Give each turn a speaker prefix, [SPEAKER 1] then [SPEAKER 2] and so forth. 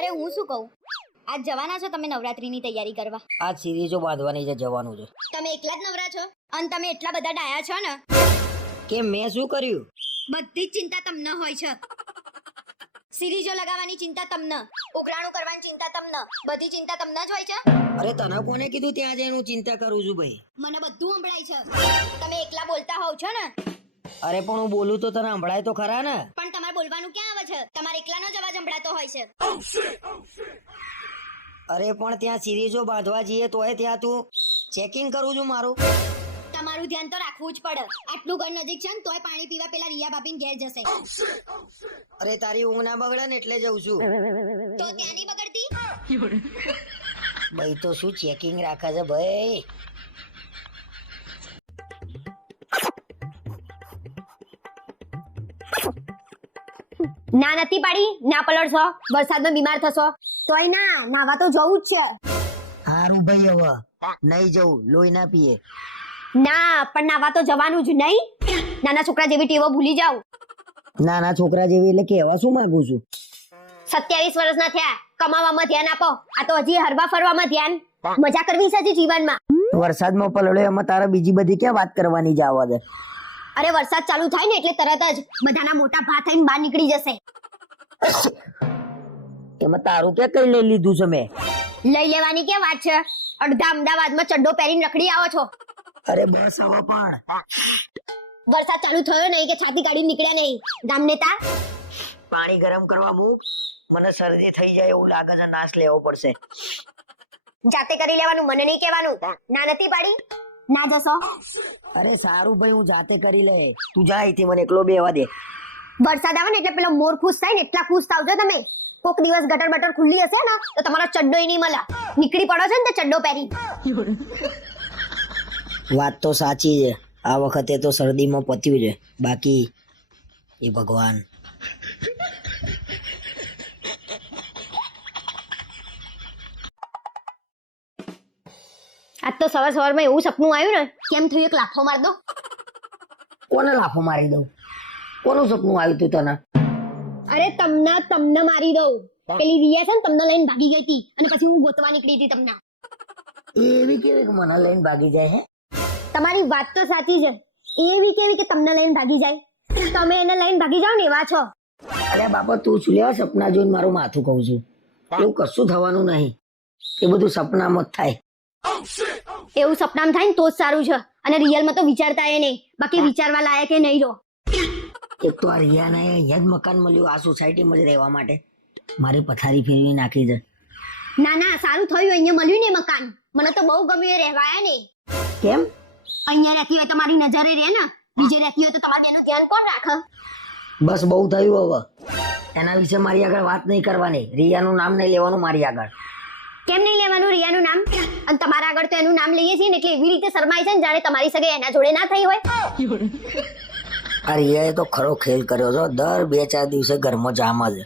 [SPEAKER 1] અરે હું શું કહું? આજ જવાના છો તમે નવરાત્રીની તૈયારી કરવા.
[SPEAKER 2] આ સિરીઝો બાંધવાની છે જવાનું છે.
[SPEAKER 1] તમે એકલા જ નવરા છો? અને તમે એટલા બધા ડાયા છો ને?
[SPEAKER 2] કે મેં શું કર્યું?
[SPEAKER 1] બધી જ ચિંતા તમને હોય છે. સિરીઝો લગાવવાની ચિંતા તમને. ઉઘરાણું કરવાની ચિંતા તમને. બધી ચિંતા તમને જ હોય છે?
[SPEAKER 2] અરે તને કોને કીધું ત્યાં જઈને હું ચિંતા કરું છું ભાઈ?
[SPEAKER 1] મને બધું સંભળાય છે. તમે એકલા બોલતા હોવ છો ને?
[SPEAKER 2] અરે પણ હું બોલું તો તને સંભળાય તો ખરા ને?
[SPEAKER 1] બોલવાનું ક્યાં આવે છે? તમારે એકલાનો જ અવાજ સંભળાતો હોય છે.
[SPEAKER 2] અરે પણ ત્યાં સિરીઝો બાંધવા જઈએ તોય ત્યાં તું ચેકિંગ કરું છું મારું.
[SPEAKER 1] તમારું ધ્યાન તો રાખવું જ પડે. આટલું ઘર નજીક છે ને તોય પાણી પીવા પેલા રિયા બાપીન ઘેર જશે.
[SPEAKER 2] અરે તારી ઊંઘ ના બગડે ને એટલે જઉં છું.
[SPEAKER 1] તો ત્યાં નહીં બગડતી?
[SPEAKER 2] ભાઈ તો શું ચેકિંગ રાખે છે ભાઈ?
[SPEAKER 1] ના નથી પાડી ના પલળશો વરસાદમાં બીમાર થશો. તોય ના નાવા તો જવું જ છે.
[SPEAKER 2] હારું ભાઈ હવે. નહીં જવું લોહી ના પીએ.
[SPEAKER 1] ના પણ નાવા તો જવાનું જ નહીં. નાના છોકરા જેવી ટેવો ભૂલી જાવ
[SPEAKER 2] નાના છોકરા જેવી એટલે કેવા શું માંગુ છું?
[SPEAKER 1] સત્યાવીસ વર્ષના થયા કમાવામાં ધ્યાન આપો. આ તો હજી હરવા ફરવામાં ધ્યાન. મજા કરવી છે જીવનમાં.
[SPEAKER 2] વરસાદમાં પલળે એમાં તારે બીજી બધી ક્યાં વાત કરવાની જ આવવા દે
[SPEAKER 1] અરે વરસાદ ચાલુ થાય ને એટલે તરત જ બધાના મોટા ભા થઈને બહાર નીકળી જશે.
[SPEAKER 2] એમાં તારું કે કઈ લઈ લીધું છે મેં?
[SPEAKER 1] લઈ લેવાની કે વાત છે? અડધા અમદાવાદમાં ચડ્ડો પહેરીને રખડી આવો છો.
[SPEAKER 2] અરે બસ હવે પણ.
[SPEAKER 1] વરસાદ ચાલુ થયો નહીં કે છાતી કાઢી નીકળ્યા નહીં. ગામ નેતા?
[SPEAKER 2] પાણી ગરમ કરવા મૂક. મને શરદી થઈ જાય એવું લાગે છે નાશ લેવો પડશે.
[SPEAKER 1] જાતે કરી લેવાનું મને નહીં કહેવાનું. ના નથી પાડી? ના જશો?
[SPEAKER 2] અરે સારું ભાઈ હું જાતે કરી લે. તું જા અહીંથી મને એકલો બેવા દે.
[SPEAKER 1] વરસાદ આવે ને એટલે પેલો મોર ખુશ થાય ને એટલા ખુશ થાવજો તમે. કોક દિવસ ગટર બટર ખુલ્લી હશે ને તો તમારો ચડ્ડો નહીં મળે. નીકળી પડો છો ને તો ચડ્ડો પહેરી.
[SPEAKER 2] વાત તો સાચી છે. આ વખતે તો શરદીમાં પત્યું છે. બાકી એ ભગવાન.
[SPEAKER 1] આજ તો સવાર સવારમાં એવું સપનું આવ્યું ને કેમ થયું એક લાફો માર દો
[SPEAKER 2] કોને લાફો મારી દઉં? કોનું સપનું આવ્યું તું તને?
[SPEAKER 1] અરે તમને તમને મારી દઉં. પેલી રિયા છે ને તમને લઈને ભાગી ગઈ હતી અને પછી હું ગોતવા નીકળી હતી તમને.
[SPEAKER 2] એવી કેવી કે મને લઈને ભાગી જાય હે?
[SPEAKER 1] તમારી વાત તો સાચી છે. એવી કેવી કે તમને લઈને ભાગી જાય? તમે એને લઈને ભાગી જાઓ ને એવા છો.
[SPEAKER 2] અરે બાપા તું શું લેવા સપના જોઈને મારું માથું કહું છું? એવું કશું થવાનું નહીં. એ બધું સપનામાં જ થાય.
[SPEAKER 1] એવું સપનામાં થાય ને તો જ સારું છે. અને રિયલમાં તો વિચારતા એ નહીં. બાકી વિચારવા લાયક એ નહીં રહો.
[SPEAKER 2] એક તો આ રિયાને અહીંયા જ મકાન મળ્યું આ સોસાયટીમાં જ રહેવા માટે. મારી પથારી ફેરવી નાખી છે.
[SPEAKER 1] ના ના સારું થયું. અહીંયા મળ્યું ને મકાન. મને તો બહુ ગમ્યું એ રહેવાયા ને
[SPEAKER 2] કેમ?
[SPEAKER 1] અહીંયા રહેતી હોય તો મારી નજરે રહે ને. બીજે રહેતી હોય તો તમારી બેનું ધ્યાન કોણ રાખે?
[SPEAKER 2] બસ બહુ થયું હવે. એના વિશે મારી આગળ વાત નહીં કરવાની. રિયાનું નામ નહીં લેવાનું મારી આગળ.
[SPEAKER 1] કેમ નહીં લેવાનું રિયાનું નામ? આગળ તો એનું નામ લઈએ છીએ ને એટલે એવી રીતે શરમાય છે ને જાણે તમારી સગે એના જોડે ના થઈ હોય.
[SPEAKER 2] અરે એ તો ખરો ખેલ કર્યો છો. દર બે ચાર દિવસે ઘરમાં જામ જ